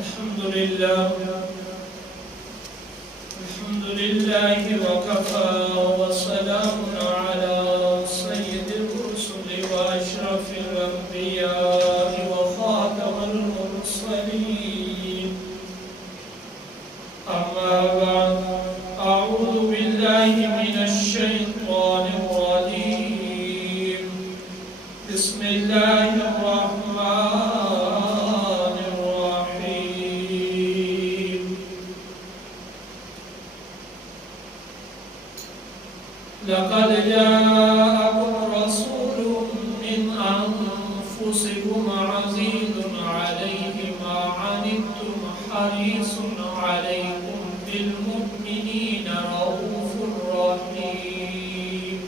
الحمد لله وكفى وسلام على سيد الرسل وأشرف الأنبياء وخاتم المرسلين أما بعد أعوذ بالله من الشيطان الرجيم بسم الله الرحمن الرحيم لقد جاءكم رسول من أنفسكم عزيز عليه ما عنتم حريص عليكم بالمؤمنين رؤوف رحيم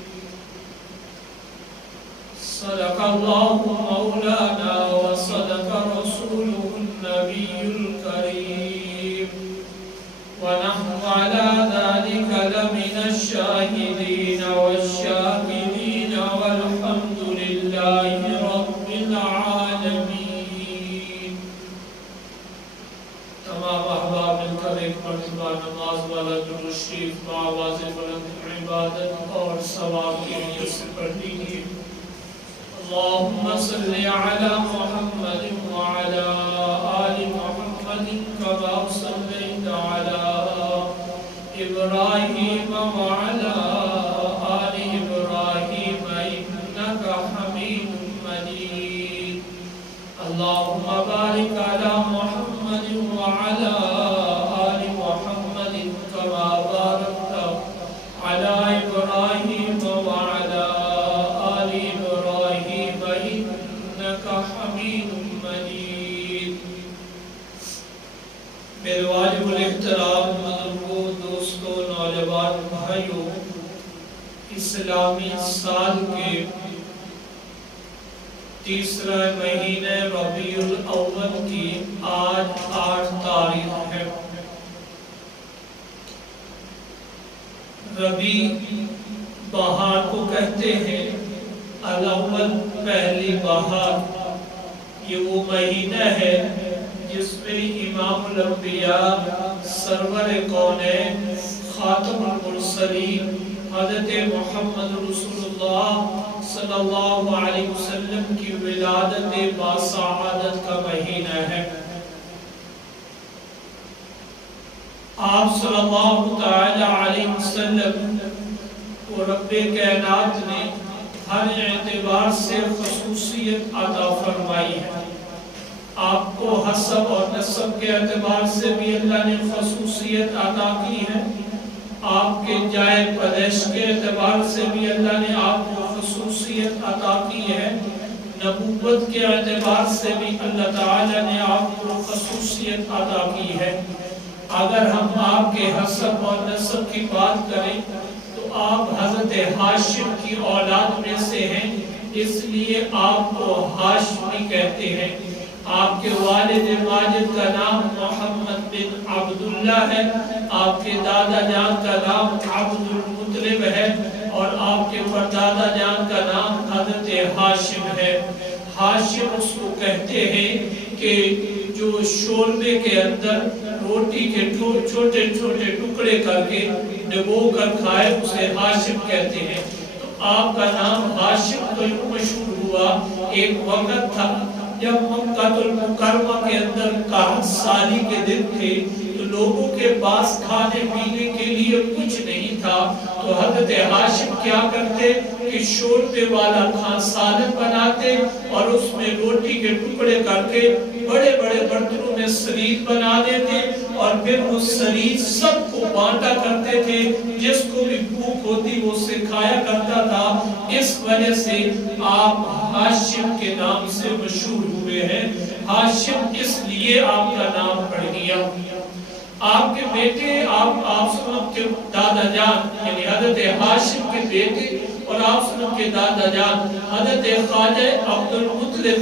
صدق الله مولانا وصدق رسوله النبي الكريم ونحن على ذلك لمن الشاهدين والشاكرين والحمد لله رب العالمين. تمام احباب مل کر ایک مرتبہ نماز والا درود شریف بآواز بلند عبادت اور ثواب کی نیت سے پڑھ لیجیے. اللهم صل على محمد وعلى آل محمد كما صليت على إبراهيم وعلى آل إبراهيم إنك حميد مجيد. اللهم بارك على محمد وعلى آل محمد كما باركت على إبراهيم وعلى آل إبراهيم إنك حميد مجيد. میرے واجب الاحترام دوستوں، نوجوان بھائیوں، اسلامی سال کے تیسرا مہینہ ربیع الاول کی آج 8 تاریخ ہے. ربیع بہار کو کہتے ہیں، الاول پہلی بہار. یہ وہ مہینہ ہے جس میں امام الانبیاء، سرور کونین، خاتم المرسلین حضرت محمد رسول اللہ صلی اللہ علیہ وسلم کی ولادت باسعادت کا مہینہ ہے. آپ صلی اللہ تعالی علیہ وسلم کو رب کائنات نے ہر اعتبار سے خصوصیت عطا فرمائی ہے. آپ کو حسب اور نسب کے اعتبار سے بھی اللہ نے خصوصیت عطا کی ہے. آپ کے جائے پیدائش کے اعتبار سے بھی اللہ نے آپ کو خصوصیت عطا کی ہے. نبوت کے اعتبار سے بھی اللہ تعالی نے آپ کو خصوصیت عطا کی ہے. اگر ہم آپ کے حسب اور نسب کی بات کریں تو آپ حضرت ہاشم کی اولاد میں سے ہیں، اس لیے آپ کو ہاشمی کہتے ہیں. آپ کے والد ماجد کا نام محمد بن عبداللہ ہے، آپ کے دادا جان کا نام عبد المطلب ہے، اور آپ کے پردادا جان کا نام حضرت ہاشم ہے. ہاشم اس کو کہتے ہیں کہ جو شوربے کے اندر روٹی کے چھوٹے چھوٹے ٹکڑے کر کے ڈبو کر کھائے، اسے ہاشم کہتے ہیں. تو آپ کا نام ہاشم تو مشہور ہوا. ایک وقت تھا جب مکہ المکرمہ کے اندر 61 سالی کے دن تھے، تو لوگوں کے پاس کھانے پینے کے لیے کچھ نہیں تھا. تو حضرت ہاشم کیا کرتے کہ شوربے والا سالن بناتے اور اس میں روٹی کے ٹکڑے کر کے بڑے بڑے برتنوں میں سرید بنا دیتے، اور پھر وہ سرید سب کو بانٹا کرتے تھے. جس کو بھی بھوک ہوتی وہ اسے کھایا کرتا تھا. اس وجہ سے آپ ہاشم کے نام سے مشہور ہوئے ہیں. ہاشم اس لیے آپ کا نام پڑ گیا. آپ کے بیٹے، آپ سنم کے دادا جان یعنی حضرت ہاشم کے بیٹے اور آپ سنم کے دادا جان حضرت خواجہ عبد المطلب،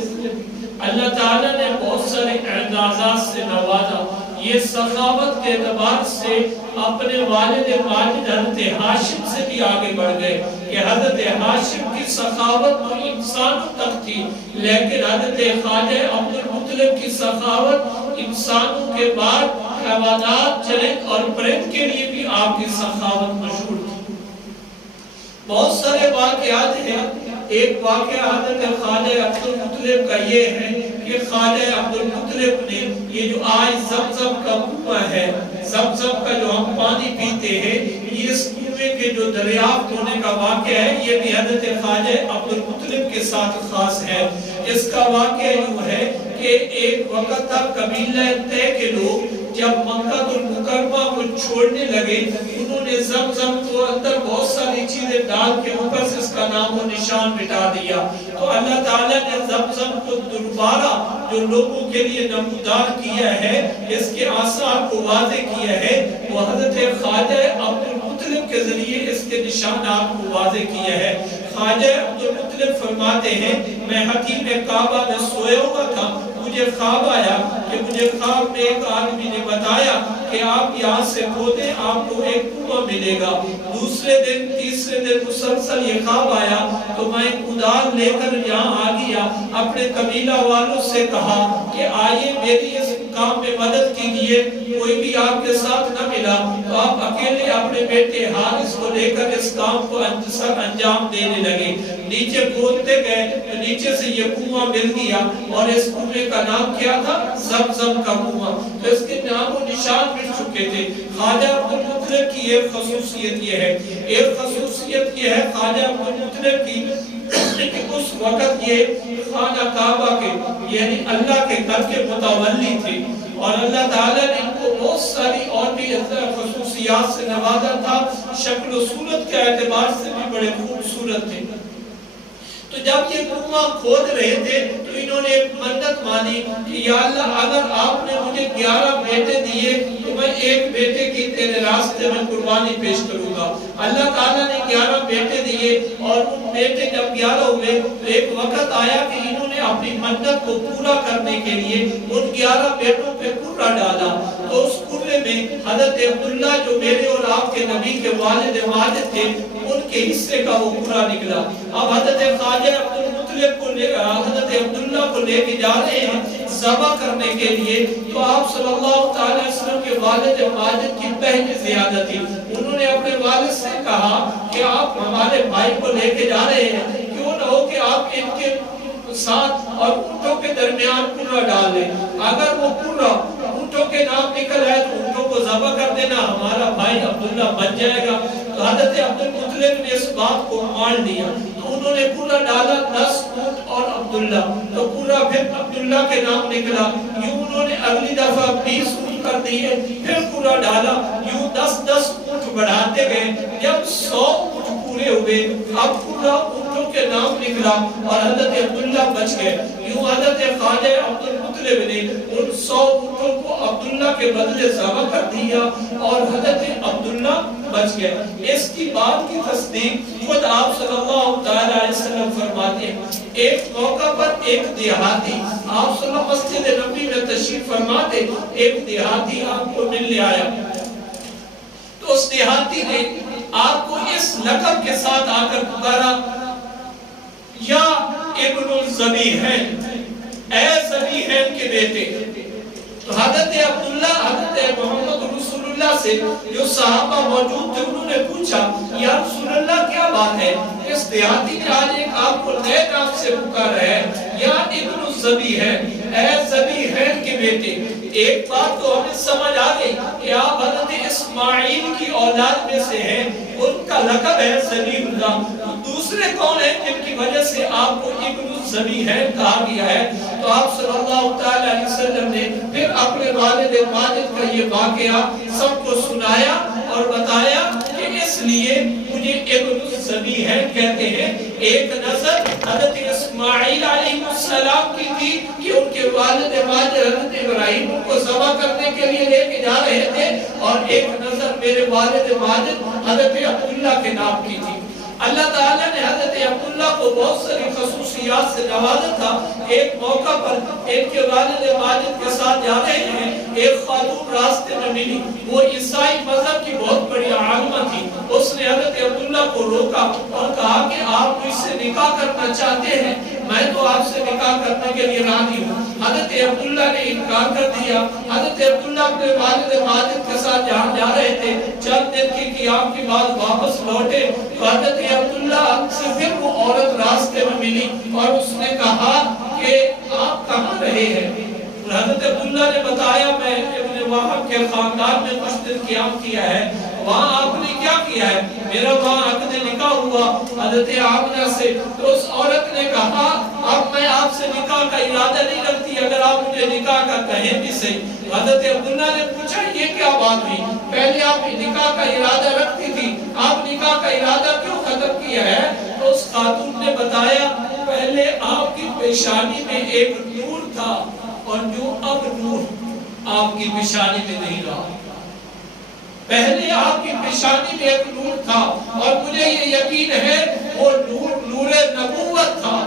اللہ تعالیٰ نے بہت سارے اعزازات سے نوازا. یہ سخاوت کے اعتبار سے اپنے والد ماجد حضرت ہاشم سے بھی آگے بڑھ گئے کہ حضرت ہاشم کی سخاوت تو انسانوں تک تھی، لیکن حضرت خواجہ عبد المطلب کی سخاوت انسانوں کے بعد حیوانات، چرند اور پرند کے لیے بھی آپ کی سخاوت مشہور تھی۔ بہت سارے واقعات ہیں۔ ایک واقعہ حضرت خواجہ عبدالمطلب کا یہ ہے کہ خواجہ عبدالمطلب نے یہ جو آج زمزم کا کنواں ہے، زمزم کا جو ہم پانی پیتے ہیں، اس کنویں کے جو دریافت ہونے کا واقعہ ہے، یہ بھی حضرت خواجہ عبدالمطلب کے ساتھ خاص ہے۔ اس کا واقعہ یوں ہے کہ ایک وقت تھا قبیلہ طے کے لوگ جب مکہ المکرمہ کو چھوڑنے لگے، انہوں نے زمزم کو اندر بہت ساری چیزیں ڈال کے اوپر سے اس کا نام و نشان مٹا دیا۔ تو اللہ تعالیٰ نے زمزم کو دوبارہ جو لوگوں کے لیے نمودار کیا ہے، اس کے آثار کو واضح کیا ہے، وہ حضرت خواجہ عبدالمطلب کے ذریعے اس کے نشانات کو واضح کیا ہے۔ خواجہ عبدالمطلب فرماتے ہیں میں حتیم کعبہ میں سویا ہوا تھا، مجھے خواب آیا کہ مجھے خواب میں ایک آدمی نے بتایا کہ آپ یہاں سے کھودیں، آپ کو ایک کنواں ملے گا۔ دوسرے دن، تیسرے دن مسلسل یہ خواب آیا تو میں کدال لے کر یہاں آ گیا، اپنے قبیلہ والوں سے کہا کہ آئیے میری اس کام میں مدد کیجیے، کوئی بھی آپ کے ساتھ نہ ملا تو آپ اکیلے اپنے بیٹے حارث کو لے کر اس کام کو انجام دینے لگے۔ نیچے کھودتے گئے تو نیچے سے یہ کنواں مل گیا، اور اس کنویں کا نام کیا تھا؟ زمزم کا کنواں۔ تو اس کے نام و نشان مل چکے تھے۔ خواجہ عبدالمطلب کی ایک خصوصیت یہ ہے، ایک خصوصیت یہ ہے خواجہ عبدالمطلب کی کہ اس وقت یہ خانہ کعبہ کے یعنی اللہ کے گھر کے متولی تھے، اور اللہ تعالیٰ نے ان کو بہت ساری اور بھی خصوصیات سے نوازا تھا، شکل و صورت کے اعتبار سے بھی بڑے خوبصورت تھے۔ تو جب یہ کنواں کھود رہے تھے تو انہوں نے ایک منت مانی کہ یا اللہ اگر آپ نے مجھے 11 بیٹے دیے تو میں ایک بیٹے کی تیرے راستے میں قربانی پیش کروں گا۔ اللہ تعالیٰ نے 11 بیٹے دیے، اور ان بیٹے جب 11 ہوئے تو ایک وقت آیا کہ انہوں نے اپنی منت کو پورا کرنے کے لیے ان 11 بیٹوں پہ کرہ ڈالا۔ تو اس کرے میں حضرت عبداللہ جو میرے اور آپ کے نبی کے والد ماجد تھے، ان کے حصے کا وہ کرہ نکلا۔ اب حضرت خواجہ عبدالمطلب کو حضرت عبداللہ کو لے کے جا رہے ہیں ذبح کرنے کے لیے، تو آپ صلی اللہ علیہ وسلم کے والد ماجد کی پہلی زیادہ تھی۔ انہوں نے اپنے والد سے کہا کہ آپ ہمارے بھائی کو لے کے جا رہے ہیں، کیوں نہ ہو کہ آپ ان کے ساتھ اور اونٹوں کے درمیان کرہ ڈال لیں، اگر وہ کرہ اونٹوں کے نام نکل آئے تو اونٹوں کو ذبح کر دینا، ہمارا بھائی عبداللہ بچ جائے گا۔ تو حضرت عبدالمطلب نے اس بات کو مان لیا، تو انہوں نے کرہ ڈالا 10 اونٹ اور عبداللہ، تو کرہ پھر عبداللہ کے نام نکلا۔ یوں انہوں نے اگلی دفعہ 20 اونٹ کر دیے، پھر کرہ ڈالا، یوں 10 اونٹ بڑھاتے گئے، جب 100 اونٹ پورے ہوئے اب کرہ اونٹوں کے نام نکلا اور حضرت عبداللہ بچ گئے۔ یوں حضرت خواجہ عبدالمطلب نے ان 100 اونٹوں کو عبداللہ کے بدلے ذبح کر دیا اور حضرت عبداللہ بچ گئے۔ اس کی بات کی تصدیق خود آپ صلی اللہ علیہ وسلم فرماتے ہیں۔ ایک موقع پر ایک دیہاتی آپ صلی اللہ مسجد نبی میں تشریف فرماتے، ایک دیہاتی آپ کو ملنے آیا، تو اس دیہاتی نے آپ کو اس لقب کے ساتھ آ کر پکارا، یا ابن الذبیحین، اے ذبیحین کے بیٹے۔ تو حضرت عبداللہ حضرت محمد رسول اللہ سے جو صحابہ موجود تھے انہوں نے پوچھا یا رسول اللہ کیا بات ہے، اس دیہاتی نے آج ایک آپ کو نئے نام سے پکارا ہے، یا ابن الذبیحین، اے ذبیحین کے بیٹے۔ ایک بات تو ہمیں سمجھ آ گئی کہ آپ حضرت اسماعیل کی اولاد میں سے ہیں، ان کا لقب ہے ذبیح اللہ۔ دوسرے کون ہیں جن کی وجہ سے آپ کو ابن الذبیحین کہا گیا ہے؟ تو آپ صلی اللہ علیہ وسلم نے پھر اپنے والد ماجد کا یہ واقعہ سب کو سنایا اور بتایا کہ اس لیے مجھے ابن الذبیحین کہتے ہیں۔ ایک نظر حضرت اسماعیل علیہ السلام کی تھی کہ ان کے والد ماجد حضرت ابراہیم کو ذبح کرنے کے لیے لے کے جا رہے تھے، اور ایک نظر میرے والد ماجد حضرت عبداللہ کے نام کی تھی۔ اللہ تعالیٰ نے حضرت عبداللہ کو بہت ساری خصوصیات سے نوازا تھا۔ ایک موقع پر ان کے والد ماجد کے ساتھ جا رہے ہیں، ایک خاتون راستے میں ملی، وہ عیسائی مذہب کی بہت بڑی عالمہ تھی۔ اس نے حضرت عبداللہ کو روکا اور کہا کہ آپ مجھ سے نکاح کرنا چاہتے ہیں؟ میں تو آپ سے نکاح کرنے کے لیے راضی ہوں۔ حضرت عبداللہ نے انکار کر دیا. حضرت عبداللہ اپنے والد ماجد کے ساتھ جہاں جا رہے تھے, چند دن کی قیام کے بعد واپس لوٹے تو حضرت عبداللہ سے پھر وہ عورت راستے میں ملی اور اس نے کہا کہ آپ کہاں رہے ہیں؟ حضرت عبداللہ نے بتایا میں ابن وہب کے خاندان میں کچھ دن قیام کیا ہے. وہاں آپ نے کیا کیا ہے؟ میرا وہاں عقد نکاح ہوا حضرت آمنہ سے. تو اس عورت نے کہا اب میں آپ سے نکاح کا ارادہ نہیں رکھتی, اگر آپ مجھے نکاح کا کہیں بھی صحیح. حضرت عبداللہ نے پوچھا یہ کیا بات ہوئی, پہلے آپ نکاح کا ارادہ رکھتی تھی, آپ نکاح کا ارادہ کیوں ختم کیا ہے؟ تو اس خاتون نے بتایا پہلے آپ کی پیشانی میں ایک نور تھا اور جو اب نور آپ کی پیشانی میں نہیں رہا. پہلے آپ کی پیشانی میں ایک نور تھا اور مجھے یہ یقین ہے وہ نور نبوت تھا.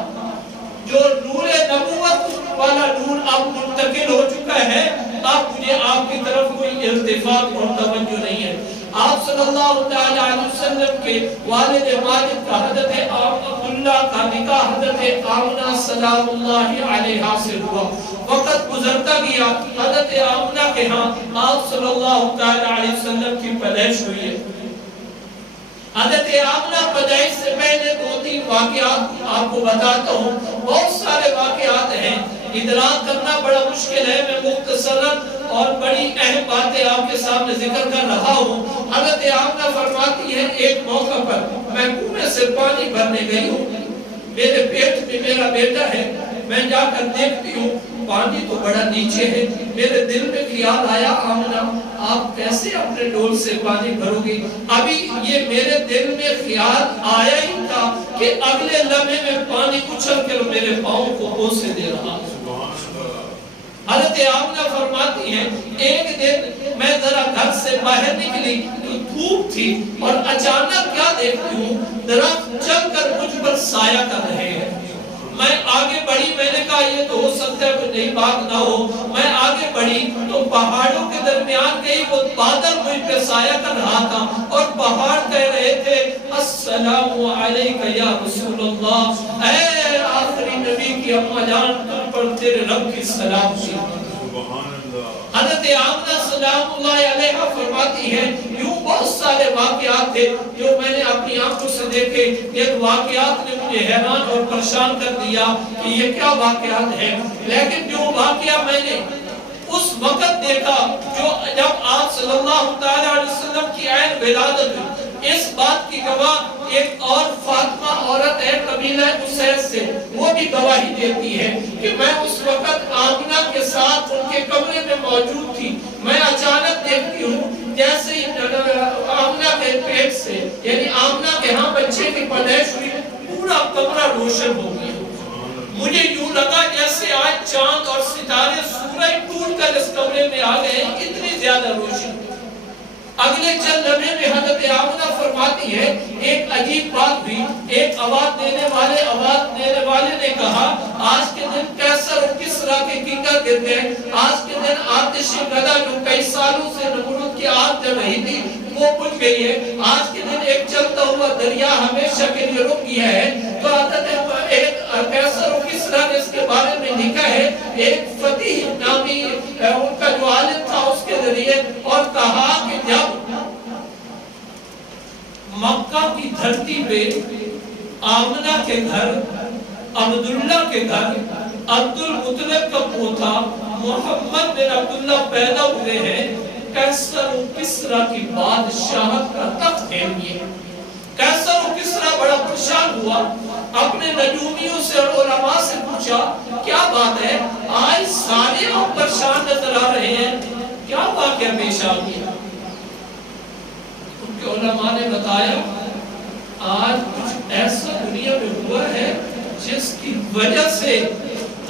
جو نور نبوت والا نور اب منتقل ہو چکا ہے, اب مجھے آپ کی طرف کوئی التفات اور توجہ نہیں ہے. آپ صلی اللہ علیہ وسلم کے والد ماجد کا حضرت عبداللہ کا نکاح حضرت آمنہ سلام اللہ علیہا سے ہوا. وقت گزرتا گیا, حضرت آمنہ کے ہاں آپ صلی اللہ علیہ وسلم کی پیدائش ہوئی ہے. حضرت آمنہ پیدائش سے پہلے 2-3 واقعات آپ کو بتاتا ہوں. بہت سارے واقعات ہیں, ادراک کرنا بڑا مشکل ہے. میں مختصراً اور بڑی اہم باتیں آپ کے سامنے ذکر کر رہا ہوں. حضرت آمنہ فرماتی ہے ایک موقع پر میں کنویں سے پانی بھرنے گئی ہوں, میرے پیٹ میں میرا بیٹا ہے, میں جا کر دیکھتی ہوں پانی تو بڑا نیچے ہے. میرے دل میں خیال آیا آمنہ آپ کیسے اپنے ڈول سے پانی بھرو گی؟ ابھی یہ میرے دل میں خیال آیا ہی تھا کہ اگلے لمحے میں پانی اچھل کر میرے پاؤں کو بوسے دے رہا. حضرت آمنہ فرماتی ہے ایک دن میں ذرا گھر سے باہر نکلی تو دھوپ تھی اور اچانک کیا دیکھتی ہوں, درخت چل کر مجھ پر سایہ کر رہے ہیں. میں آگے بڑھی, میں نے کہا یہ تو ہو سکتا ہے کوئی نئی بات نہ ہو. میں آگے بڑھی تو پہاڑوں کے درمیان گئی, وہ بادل مجھ پہ سایہ کر رہا تھا اور پہاڑ کہہ رہے تھے السلام علیکہ یا رسول اللہ, اے آخری نبی کی اماں جان تم پر تیرے رب کی سلام سی. حضرت آمنہ سلام اللہ علیہ فرماتی ہے یوں بہت سارے واقعات تھے جو میں نے اپنی آنکھوں سے دیکھے. یہ واقعات نے مجھے حیران اور پریشان کر دیا کہ یہ کیا واقعات ہیں. لیکن جو واقعہ میں نے اس وقت دیکھا جو جب آپ صلی اللہ علیہ وسلم کی عین ولادت ہوئی, اس بات کی گواہ ایک اور فاطمہ عورت ہے قبیلہ اسید سے, وہ بھی گواہی دیتی ہے کہ میں اس وقت آمنہ کے ساتھ ان کے کمرے میں موجود تھی. میں اچانک دیکھتی ہوں جیسے ہی آمنہ کے پیٹ سے یعنی آمنہ کے ہاں بچے کی پیدائش ہوئی, پورا کمرہ روشن ہو گیا. مجھے یوں لگا جیسے آج چاند اور ستارے سورج ٹوٹ کر اس کمرے میں آ گئے, اتنی زیادہ روشن. اگلے چند لمحے میں حضرت آمنہ فرماتی ہے ایک عجیب بات ہوئی. ایک آواز دینے والے نے کہا آج کے دن قیصر اور کسریٰ کے کنگر گر گئے. آج کے دن آتش غدا جو کئی سالوں سے نمرود کی آگ جل رہی تھی وہ بجھ گئی ہے. آج کے دن ایک چلتا ہوا دریا ہمیشہ کے لیے رک گیا ہے. تو حضرت ایک قیصر اور کسریٰ نے اس کے بارے میں لکھا ہے ایک فتح نامی ان کا جو عالم تھا اس کے ذریعے, اور کہا کہ جب مکہ کی دھرتی پہ آمنہ کے گھر, عبداللہ کے گھر, عبد المطلب کا پوتا محمد بن عبداللہ پیدا ہوئے ہیں, قیصر و کسریٰ کی بادشاہت کا تخت ہے یہ. قیصر و کسریٰ بڑا پریشان ہوا, اپنے نجومیوں سے اور علماء سے پوچھا کیا بات ہے, آج سارے آپ پریشان نظر آ رہے ہیں, کیا واقعہ پیش آ گیا؟ ان کے علماء نے بتایا آج کچھ ایسا دنیا میں ہوا ہے جس کی وجہ سے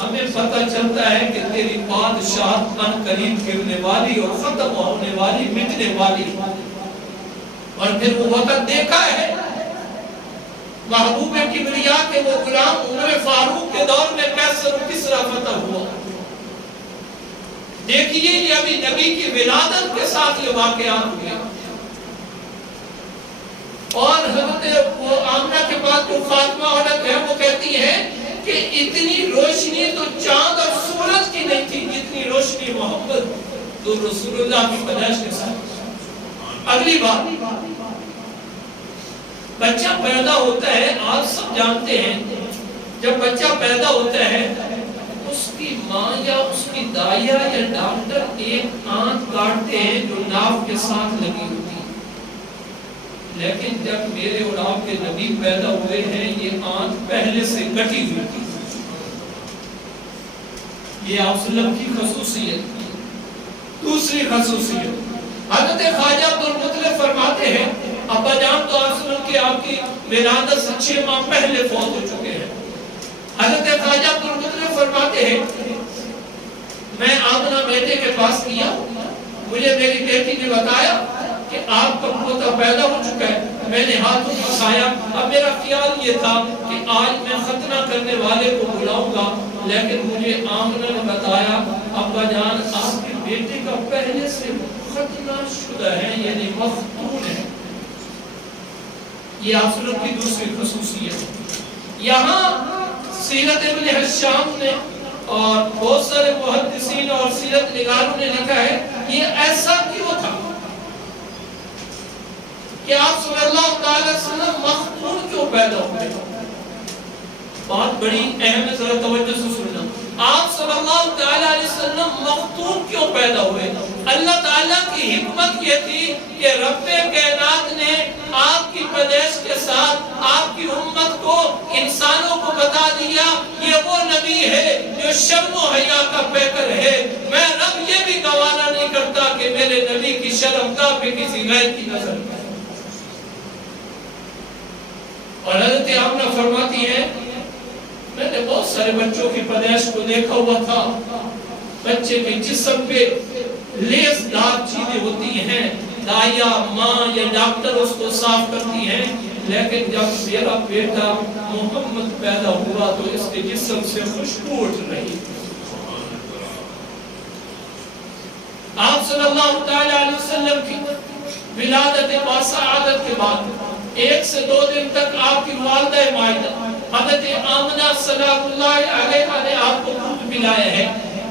ہمیں پتہ چلتا ہے کہ تیری بادشاہت ان قریب گرنے والی اور ختم ہونے والی, مٹنے والی. اور پھر وہ وقت دیکھا ہے محبوب کبریا کے وہ غلام عمر فاروق کے دور میں قیصر و کسریٰ فتح ہوا. دیکھیے یہ ابھی نبی کی ولادت کے ساتھ یہ واقعات ہوئے. اور حضرت آمنہ کے بعد جو فاطمہ عورت ہے وہ کہتی ہے کہ اتنی روشنی تو چاند اور سورج کی تو رسول اللہ کی پیدائش کے ساتھ۔ اگلی بات، بچہ پیدا ہوتا ہے، آپ سب جانتے ہیں جب بچہ پیدا ہوتا ہے اس کی ماں یا اس کی دائیا یا ڈاکٹر ایک آنت کاٹتے ہیں جو ناف کے ساتھ لگی ہوتی ہے، لیکن جب میرے اور آپ کے نبی پیدا ہوئے ہیں یہ آنت پہلے سے کٹی ہوئی تھی۔ یہ آپ صلی اللہ علیہ وسلم کی خصوصیت۔ دوسری خصوصیت، حضرت خواجہ عبدالمطلب فرماتے ہیں ابا جان تو آپ صلی اللہ علیہ وسلم کی آپ کی ولادت سے 6 ماہ پہلے فوت ہو چکے ہیں۔ حضرت خواجہ عبدالمطلب فرماتے ہیں میں آمنہ بیٹے کے پاس گیا، مجھے میری بیٹی نے بتایا کہ آپ کا پوتا پیدا ہو چکا ہے، میں نے ہاتھوں پھنسایا۔ اب میرا خیال یہ تھا کہ آج میں ختنہ کرنے والے کو بلاؤں گا، لیکن مجھے آمنہ نے بتایا ابا جان آپ کے بیٹے کا پہلے سے ختنہ شدہ ہے، یعنی مختون ہے۔ یہ آپ صلی اللہ علیہ وسلم کی دوسری خصوصیت۔ یہاں سیرت ابن حشام نے اور بہت سارے محدثین اور سیرت نگاروں نے لکھا ہے یہ ایسا کیوں تھا کہ آپ صلی اللہ علیہ وسلم مختون کیوں پیدا ہوئے؟ بات بڑی اہم ہے، ذرا توجہ سے سننا۔ آپ صلی اللہ علیہ وسلم مختون کیوں پیدا ہوئے؟ اللہ تعالیٰ کی حکمت یہ تھی کہ رب کائنات نے آپ کی پیدائش کے ساتھ آپ کی امت کو، انسانوں کو بتا دیا یہ وہ نبی ہے جو شرم و حیا کا پیکر ہے۔ میں رب یہ بھی گوارا نہیں کرتا کہ میرے نبی کی شرمگاہ پہ کسی غیر کی نظر پڑے۔ اور حضرت آمنہ فرماتی ہے میں نے بہت سارے بچوں کی پیدائش کو دیکھا ہوا تھا، بچے کے جسم پہ لیس دار چیزیں ہوتی ہیں، دائیا ماں یا ڈاکٹر اس کو صاف کرتی ہیں، لیکن جب میرا بیٹا محمد پیدا ہوا تو اس کے جسم سے خوشبو اٹھ رہی۔ آپ صلی اللہ علیہ وسلم کی ولادت باسعادت کے بعد 1 سے 2 دن تک آپ کی والدہ مائدہ حضرت آمنہ صلی اللہ علیہ نے آپ کو دودھ پلایا ہے۔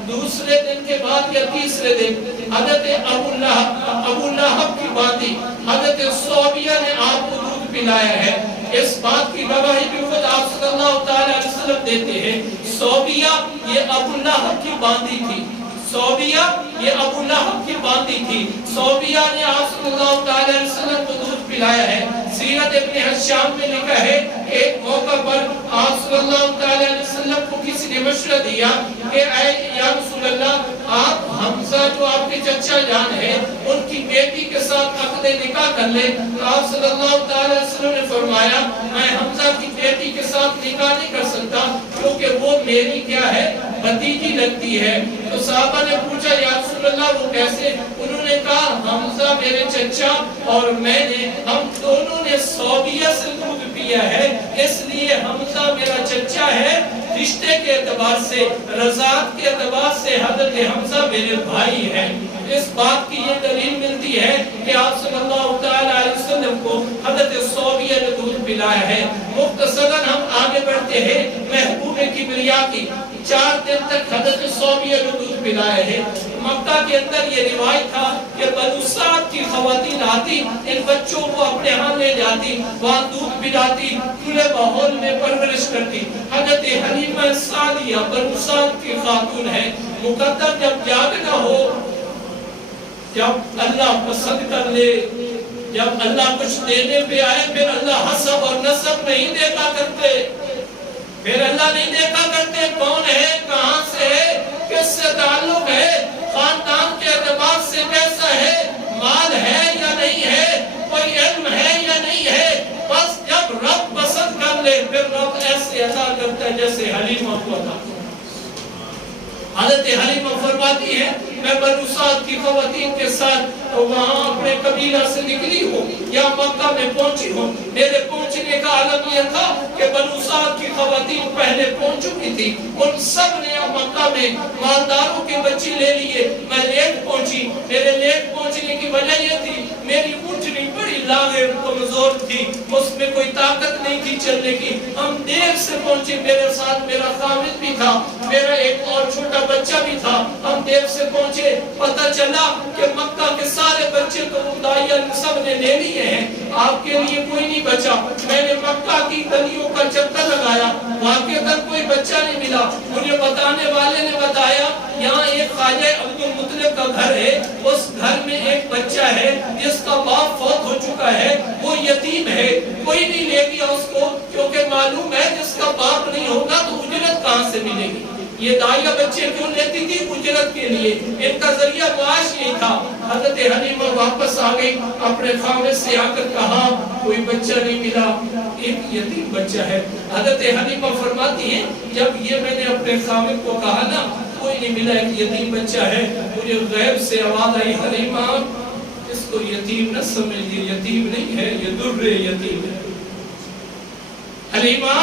دوسرے دن کے بعد یا تیسرے دن حضرت ابو لہب کی باندی حضرت صوبیہ نے آپ کو دودھ پلایا ہے۔ اس بات کی گواہی بھی خود آپ صلی اللہ علیہ وسلم دیتے ہیں۔ صوبیہ یہ ابو لہب کی باندی تھی، صوبیہ یہ ابو لہب کی باندی تھی۔ صوبیہ نے آپ صلی اللہ علیہ وسلم کو دودھ پلایا ہے۔ سیرت ابن حشام میں لکھا ہے ایک موقع پر آپ صلی اللہ علیہ وسلم کو کسی نے مشورہ دیا کہ اے یا رسول اللہ آپ حمزہ جو آپ کے چچا جان ہیں ان کی بیٹی کے ساتھ عقد نکاح کر لیں۔ تو آپ صلی اللہ علیہ وسلم نے فرمایا میں حمزہ کی بیٹی کے ساتھ نکاح نہیں کر سکتا کیونکہ وہ میری کیا ہے بھتیجی لگتی ہے۔ تو صحابہ نے پوچھا یا رسول اللہ وہ کیسے؟ انہوں نے کہا حمزہ میرے چچا اور میں نے ہم دونوں نے صوبیہ سے دودھ پیا ہے، اس لیے حمزہ میرا چچا ہے۔ رشتے کے اعتبار سے، رضاعت کے اعتبار سے حضرت حمزہ میرے بھائی ہیں۔ اس بات کی یہ دلیل ملتی ہے کہ آپ صلی اللہ علیہ وسلم کو حضرت صوبیہ نے دودھ پلایا ہے۔ مختصراً ہم آگے بڑھتے ہیں محبوب کبریا کی 4 دن تک حضرت صوبیہ نے دودھ پلایا ہے۔ مکہ کے اندر یہ روایت تھا کہ بنو سعد کی خواتین آتی، ان بچوں کو اپنے ہاں لے جاتی، وہاں دودھ پلاتی، کھلے ماحول میں پرورش کرتی۔ حضرت حلیمہ سعدیہ بنو سعد کی خاتون ہے۔ مقدر جب جاگنا ہو، جب اللہ پسند کر لے، جب اللہ کچھ دینے پہ آئے، پھر اللہ حسب اور نسب نہیں دیکھا کرتے، پھر اللہ نہیں دیکھا کرتے کون ہے، کہاں سے ہے، کس سے تعلق ہے، خاندان کے اعتبار سے کیسا ہے، مال ہے یا نہیں ہے، کوئی علم ہے یا نہیں ہے۔ بس جب رب پسند کر لے پھر رب ایسے عطا کرتا ہے جیسے حلیمہ کو عطا کرتا ہے۔ حضرت حلیمہ فرماتی ہے میں بنو سعد کی خواتین کے ساتھ وہاں اپنے قبیلہ سے نکلی ہوں یا مکہ میں پہنچی ہوں، میرے پہنچنے کا عالم یہ تھا کہ بنو سعد کی خواتین پہلے پہنچ چکی تھی، ان سب نے مکہ میں مالداروں کے بچے لے لیے، میں لیٹ پہنچی۔ میرے لیٹ پہنچنے کی وجہ یہ تھی میری اونٹنی بڑی لاغر کمزور تھی، اس میں کوئی طاقت نہیں تھی چلنے کی، ہم دیر سے پہنچے، میرے ساتھ میرا خامد بھی تھا، میرا ایک اور چھوٹا بچہ بھی تھا، ہم دیر سے پہنچے، پتہ چلا کہ مکہ کے سارے بچے تو داعیہ سب نے لے لیے ہیں، آپ کے لیے کوئی نہیں بچا۔ میں نے مکہ کی گلیوں کا چکر لگایا، واقعتاً کوئی بچہ نہیں ملا۔ مجھے بتانے والے نے بتایا یہاں ایک خواجہ عبد المطلب کا گھر ہے، اس گھر میں ایک بچہ ہے جس کا باپ فوت ہو چکا ہے، وہ یتیم ہے، کوئی نہیں لے گیا اس کو، کیونکہ معلوم ہے جس کا باپ نہیں ہوگا تو اجرت کہاں سے ملے گی۔ یہ داعیہ بچے کیوں لیتی تھی؟ اجرت کے لیے، ان کا ذریعہ معاش یہی تھا۔ حضرت حلیمہ واپس آ گئی، اپنے خامد سے آ کر کہا کوئی بچہ نہیں ملا، ایک یتیم بچہ ہے۔ حضرت حلیمہ فرماتی ہیں جب یہ میں نے اپنے خامد کو کہا نا کوئی نہیں ملا، ایک یتیم بچہ ہے، مجھے غیب سے آواز آئی حلیمہ اس کو یتیم نہ سمجھیے، یتیم نہیں ہے، یہ در یتیم ہے۔ حلیمہ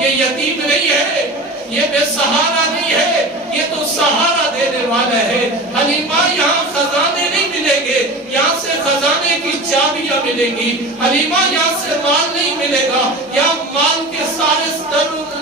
یہ یتیم نہیں ہے، یہ بے سہارا نہیں ہے، یہ تو سہارا دینے والا ہے۔ حلیمہ یہاں خزانے نہیں ملیں گے، یہاں سے خزانے کی چابیاں ملیں گی۔ حلیمہ یہاں سے مال نہیں ملے گا، یہاں مال کے سارے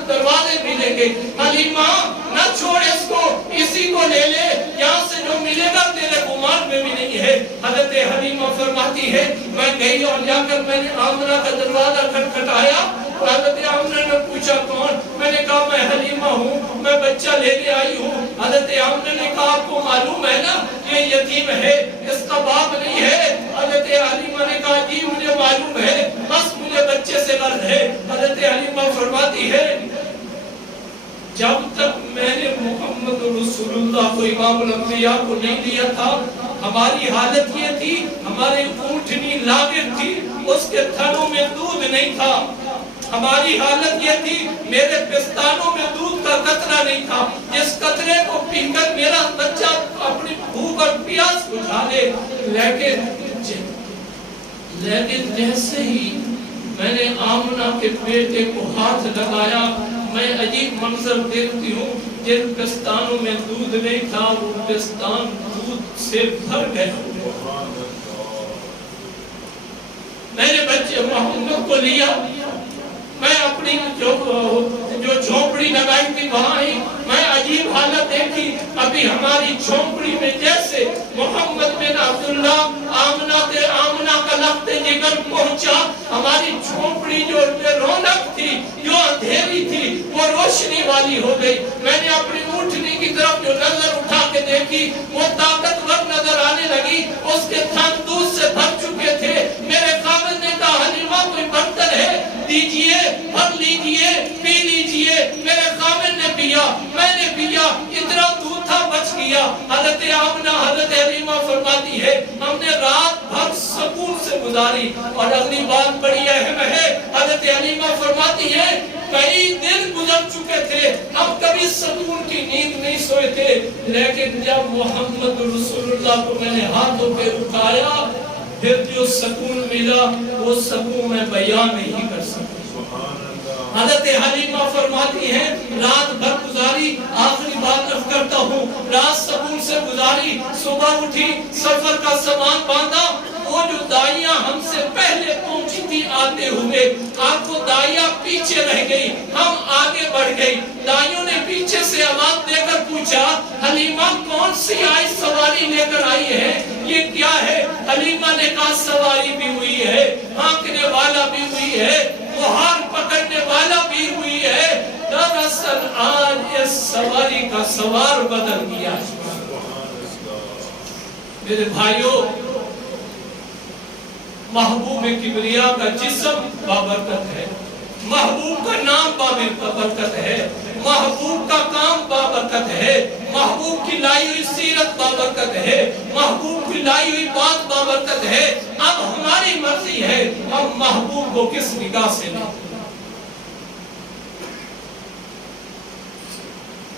دروازے ملیں گے۔ حلیمہ نہ چھوڑ اس کو، اسی کو لے لے، یہاں سے جو ملے گا تیرے گمان میں بھی نہیں ہے۔ حضرت حلیمہ فرماتی ہے میں گئی اور جا کر میں نے آمنہ کا دروازہ کھٹکھٹایا، حضرت آمنہ نے پوچھا کون؟ میں نے کہا میں حلیمہ ہوں، میں بچہ لینے آئی ہوں۔ حضرت آمنہ نے کہا آپ کو معلوم ہے نا یہ یتیم ہے، اس کا باپ نہیں ہے۔ حضرت حلیمہ نے کہا جی مجھے معلوم ہے، بس مجھے بچے سے غرض ہے۔ حضرت حلیمہ فرماتی ہے جب تک میں نے محمد رسول اللہ کو امام الانبیاء کو نہیں لیا تھا، ہماری حالت یہ تھی، ہماری اونٹنی لاغر تھی، اس کے تھنوں میں دودھ نہیں تھا۔ ہماری حالت یہ تھی میرے پستانوں میں دودھ کا قطرہ نہیں تھا، جس قطرے کو پی کر میرا بچہ اپنی بھوک اور پیاس بجھا لے۔ لیکن جیسے ہی میں نے آمنہ کے بیٹے کو ہاتھ لگایا، میں عجیب منظر دیکھتی ہوں، جن پستانوں میں دودھ نہیں تھا وہ پستان دودھ سے بھر گئے۔ میں نے بچے محمد کو لیا، میں اپنی جو جھونپڑی لگائی تھی وہاں ہی میں عجیب حالت دیکھی۔ ابھی ہماری جھونپڑی میں جیسے محمد بن عبداللہ آمنہ کا لخت جگر پہنچا، ہماری جھونپڑی جو رونق تھی، جو اندھیری تھی، وہ روشنی والی ہو گئی۔ میں نے اپنی اونٹنی کی طرف جو نظر اٹھا کے دیکھی وہ طاقتور نظر آنے لگی، اس کے تھن دودھ سے بھر چکے تھے۔ میرے خاوند نے کہا حلیمہ کوئی برتن ہے دیجئے، بھر لیجئے، پی لیجئے۔ میرے خاوند نے پیا، میں نے پیا، اتنا دودھ تھا بچ گیا۔ حضرت آمنہ حضرت حلیمہ فرماتی ہے ہم نے رات بھر سکون سے گزاری۔ اور اگلی بات بڑی اہم ہے، حضرت حلیمہ فرماتی ہے کئی دن گزر چکے تھے، ہم کبھی سکون کی نیند نہیں سوئے تھے، لیکن جب محمد رسول اللہ کو میں نے ہاتھوں پہ اٹھایا پھر جو سکون ملا وہ سکون میں بیان نہیں کر سکتا۔ حضرت حلیمہ فرماتی ہیں رات بھر گزاری، آخری بات عرض کرتا ہوں، رات سکون سے گزاری، صبح اٹھی، سفر کا سامان باندھا۔ وہ جو داعیہ ہم سے پہلے پہنچی تھی آتے ہوئے، آپ کو داعیہ پیچھے رہ گئی، ہم آگے بڑھ گئی۔ داعیوں نے پیچھے سے آواز دے کر پوچھا حلیمہ کون سی آئی سواری لے کر آئی ہے، یہ کیا ہے؟ حلیمہ نے کہا سواری بھی ہوئی ہے، ہانکنے والا بھی ہوئی ہے، ہار پکڑنے والا بھی ہوئی ہے۔ دراصل آج اس سواری کا سوار بدل گیا۔ میرے بھائیوں، محبوب کبریا کا جسم بابرکت ہے، محبوب کا نام بابرکت ہے، محبوب کا کام بابرکت ہے، محبوب کی لائی ہوئی سیرت بابرکت ہے، محبوب کی لائی ہوئی بات بابرکت ہے۔ اب ہماری مرضی ہے ہم محبوب کو کس نگاہ سے لیں۔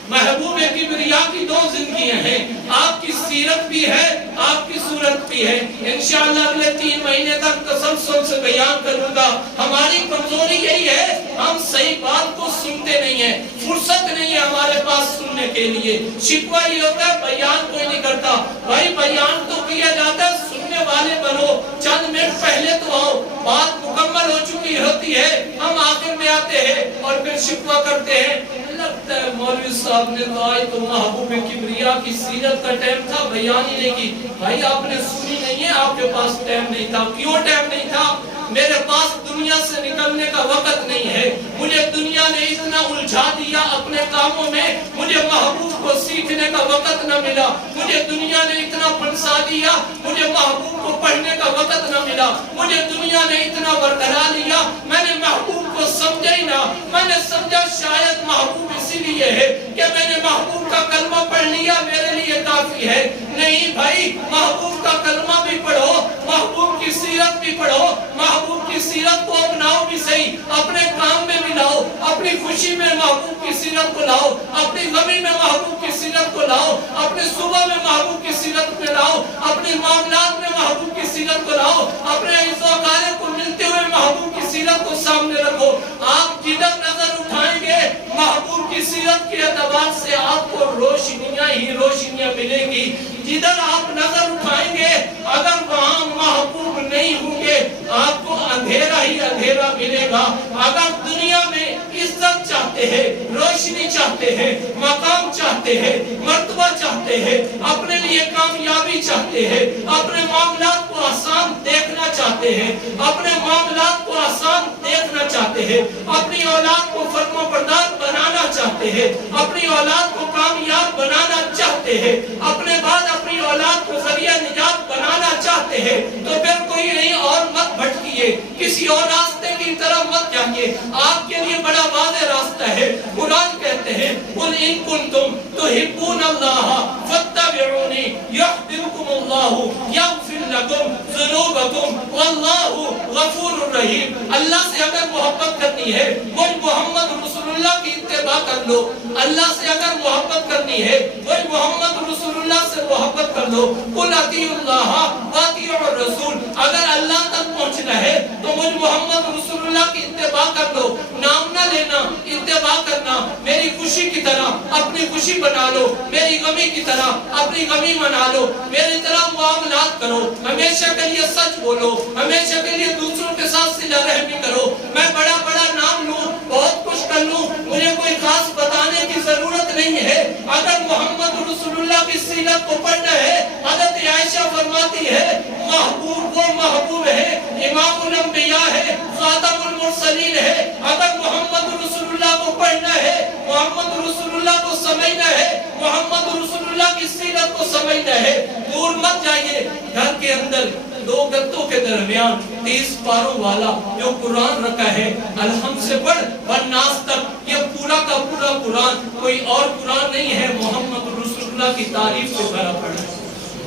محبوب کبریا کی دو زندگیاں ہیں، آپ کی سیرت بھی ہے، آپ کی صورت بھی ہے۔ انشاءاللہ اگلے 3 مہینے تک تسلسل سے بیان کروں گا۔ ہماری کمزوری یہی ہے ہم صحیح بات کو سنتے نہیں ہیں، فرصت نہیں ہے ہمارے پاس سننے کے لیے۔ شکوہ یہ ہوتا ہے بیان کوئی نہیں کرتا، بھائی بیان تو کیا جاتا ہے، سننے والے بنو، چند منٹ پہلے تو آؤ، بات مکمل ہو چکی ہوتی ہے، ہم آخر میں آتے ہیں اور پھر شکوہ کرتے ہیں، لگتا ہے مولوی صاحب نے تو آج تو محبوب کبریا انبیاء کی سیرت کا ٹائم تھا، بیان ہی نہیں کی۔ بھائی آپ نے سنی نہیں ہے، آپ کے پاس ٹائم نہیں تھا۔ کیوں ٹائم نہیں تھا؟ میرے پاس دنیا سے نکلنے کا وقت نہیں ہے، مجھے دنیا نے اتنا الجھا دیا اپنے کاموں میں، مجھے محبوب کو سیکھنے کا وقت نہ ملا، مجھے دنیا نے اتنا پھنسا دیا، مجھے محبوب کو پڑھنے کا وقت نہ ملا، مجھے دنیا نے اتنا ورگلا لیا، میں نے محبوب کو سمجھا ہی نہ۔ میں نے سمجھا شاید محبوب اسی لیے ہے کہ میں نے محبوب کا کلمہ پڑھ لیا، میرے لیے کافی ہے۔ نہیں بھائی، محبوب کا کلمہ بھی پڑھو، محبوب کی سیرت بھی پڑھو، محبوب کی سیرت کو اپناؤ بھی صحیح، اپنے کام میں بھی لاؤ، اپنی خوشی میں محبوب کی سیرت کو لاؤ، اپنی غمی میں محبوب کی سیرت کو لاؤ، اپنے صبح میں محبوب کی سیرت میں لاؤ، اپنے معاملات میں محبوب کی سیرت کو لاؤ، اپنے عزت و اقارب کو ملتے ہوئے محبوب کی سیرت کو سامنے رکھو۔ آپ جدھر نظر اٹھائیں گے محبوب کی سیرت کے اعتبار سے آپ کو روشنیاں ہی روشنیاں ملیں گی۔ جدھر آپ نظر اٹھائیں گے اگر وہاں محبوب نہیں ہوں گے آپ کو اندھیرا ہی اندھیرا ملے گا۔ اگر دنیا میں عزت چاہتے ہیں، روشنی چاہتے ہیں، مقام چاہتے ہیں، مرتبہ چاہتے ہیں، اپنے لیے کامیابی چاہتے ہیں، اپنے معاملات کو آسان دیکھنا چاہتے ہیں، اپنے معاملات کو آسان دیکھنا چاہتے ہیں، اپنی اولاد کو فرما بردار بنانا چاہتے ہیں، اپنی اولاد کو کامیاب بنانا چاہتے ہیں، اپنے بعد اپنی اولاد کو ذریعہ نجات بنانا چاہتے ہیں، تو پھر کوئی نہیں اور مت بھٹکیے، کسی اور راستے کی طرف مت جائیے۔ آپ کے لیے بڑا واضح راستہ ہے۔ قرآن کہتے ہیں قُلْ إِن كُنتُمْ تُحِبُّونَ اللَّهَ فَاتَّبِعُونِي يُحْبِبْكُمُ اللَّهُ يَغْفِرْ لَكُمْ ذُنُوبَكُمْ وَاللَّهُ غَفُورٌ رَحِيمٌ۔ اللہ سے اگر محبت کرنی ہے وہ محمد رسول اللہ کی اتباع کر لو۔ اللہ سے اگر محبت کرنی ہے وہ محمد رسول اللہ سے محبت کر لو۔ قُلْ أَطِیعُوا اللَّهَ وَأَطِیعُوا الرَّسُولَ۔ اگر اللہ تک پہنچنا ہے تو مجھ محمد رسول اللہ کی اتباع کر لو۔ نام نہ لینا، اتباع کرنا۔ میری خوشی کی طرح اپنی خوشی بنا لو، میری غمی کی طرح اپنی غمی منا لو، میری طرح معاملات کرو، ہمیشہ کے لیے سچ بولو، ہمیشہ کے لیے دوسروں کے ساتھ صلہ رحمی کرو۔ میں بڑا بڑا نام لوں، بہت کچھ کر لوں، مجھے کوئی خاص بتانے کی ضرورت نہیں ہے۔ اگر محمد رسول اللہ کی سیرت کو پڑھنا ہے، حضرت عائشہ فرماتی ہے محبوب وہ محبوب ہے، امام الانبیاء ہے، خاتم المرسلین ہے۔ اگر محمد رسول اللہ کو پڑھنا ہے، محمد رسول اللہ کو سمجھنا ہے، محمد رسول اللہ کی سیرت کو سمجھنا ہے، دور مت جائیے۔ گھر کے اندر دو گتوں کے درمیان 30 پاروں والا جو قرآن رکھا ہے، الحمد سے پڑھ والناس تک، یہ پورا کا پورا قرآن کوئی اور قرآن نہیں ہے، محمد رسول اللہ کی تعریف سے بھرا پڑا ہے۔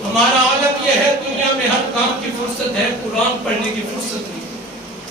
ہمارا عالم یہ ہے دنیا میں ہر کام کی فرصت ہے، قرآن پڑھنے کی فرصت نہیں۔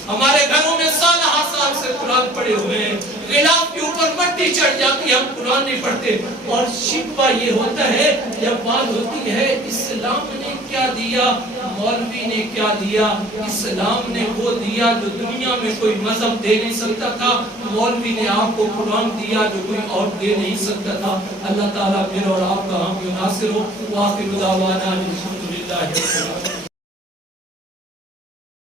ہمارے گھروں میں سال ہر سال سے قرآن پڑھے ہوئے ہیں، غلاف کے اوپر مٹی چڑھ جاتی ہے، ہم قرآن نہیں پڑھتے۔ اور شکوہ یہ ہوتا ہے جب بات ہوتی ہے اسلام نے کیا دیا، مولوی نے کیا دیا۔ اسلام نے وہ دیا جو دنیا میں کوئی مذہب دے نہیں سکتا تھا، مولوی نے آپ کو قرآن دیا جو کوئی اور دے نہیں سکتا تھا۔ اللہ تعالیٰ میرے اور آپ کا ہم ناصر ہو۔ وآخر دعوانا الحمدللہ۔